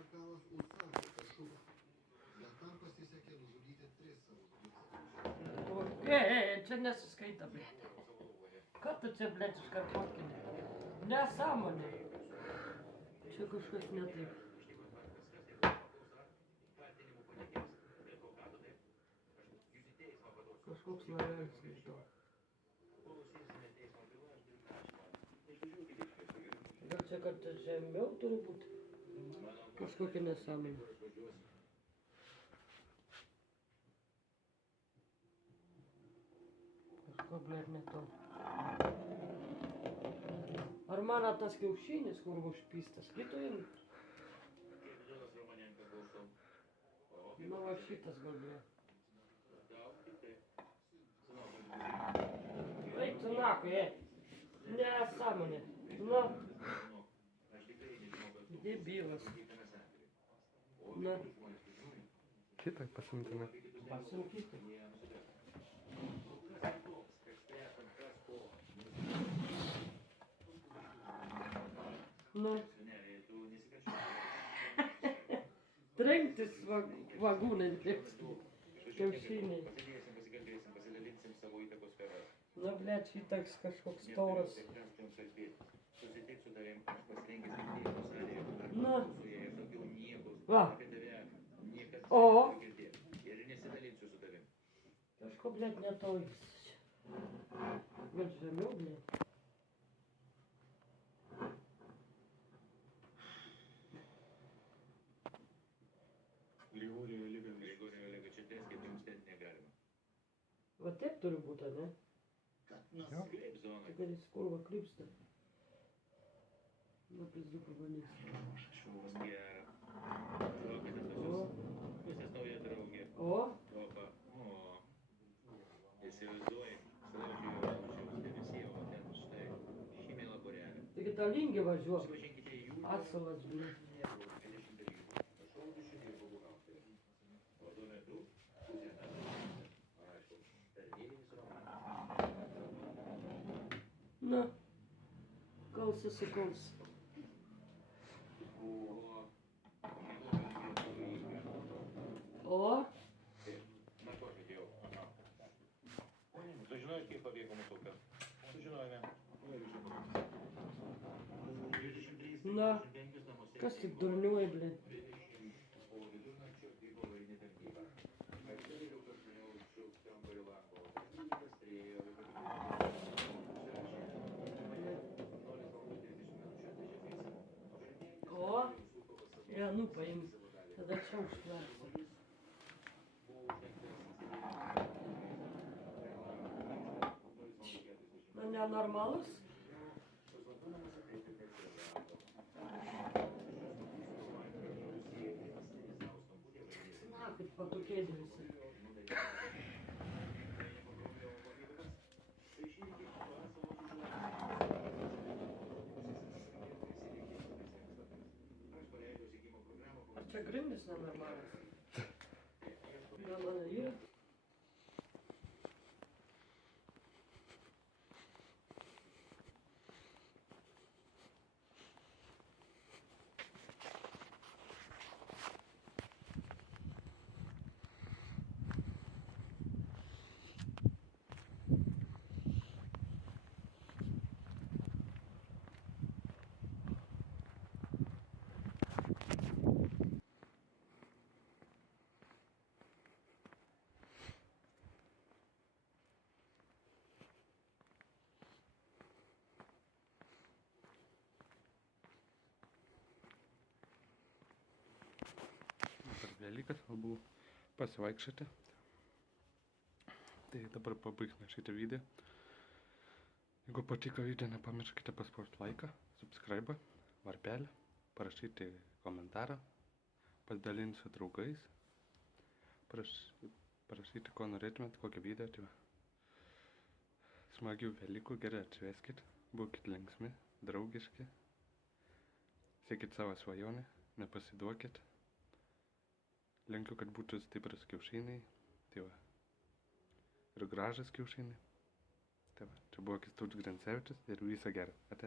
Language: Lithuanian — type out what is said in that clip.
šakalas užsakė tą šūvą, bet tam pasisekė nužudyti 3 savo žudicus. Čia nesiskaita, blėt. Ką tu čia, blėt, iškart fotkini? Nesąmonė. Čia kažkas ne taip. Kažkoks larelis skaito. Gal čia kartais žemiau turi būti? Kažkokia nesąmonė. Kažko, blėt, ne to. Ar mano tas kiaušinis, kur užpystas, kito imt? Nu, va šitas gal blėt. Eik tu nakui, nesąmonė. Nu. Debilas. Na. Kitą pasimtume. Pasimkite. Nu. Trenktis vagūnai, kiaušiniai. Nu, blėt, šitaks kažkoks tauras. Nu. Va. O. Kažko, blėt, netolis. Gal žemiau, blėt. Grigorijo Liga čia tęskit, jums ten negalima. Va taip turi būti, ne? Kaip zona. Tai kad jis kurva krypsta. Nu, pizdu pabanys. Šūvas gera. Duokite pusės nauja draugė. O? Opa. O. Įsivaizduoji, slaudžiu debesėjo, o ten štai šimėlą burelį. Taigi tą lingį važiuok. Suvažinkite jų. Atsalas, blėt. Na, gal susikaus. O? Sužinojot, kaip pabėgo mūsų auka? Sužinojome. Na, kas tik durniuoja, blėt. O? Ja, nu paimk. Tada čia užtversi. Na, nenormalus? Na, kaip patukėdėsi. Ar čia grindis nenormalus? Gal mano yra? Per Velykas buvo pasivaikščioti. Tai dabar pabaigsime šitą video. Jeigu patiko video, nepamirškite paspausti laiką, subscribe, varpelį, parašyti komentarą, pasidalinti su draugais, parašyti, ko norėtumėt, kokią video. Tai smagių Velykų, gerai atšvęskit, būkit linksmi, draugiški, siekit savo svajonę, nepasiduokit. Linkiu, kad būtų stiprus kiaušiniai, tai va, ir gražas kiaušiniai. Tai va, čia buvo Kęstutis Grincevičius ir viso gero. Ate.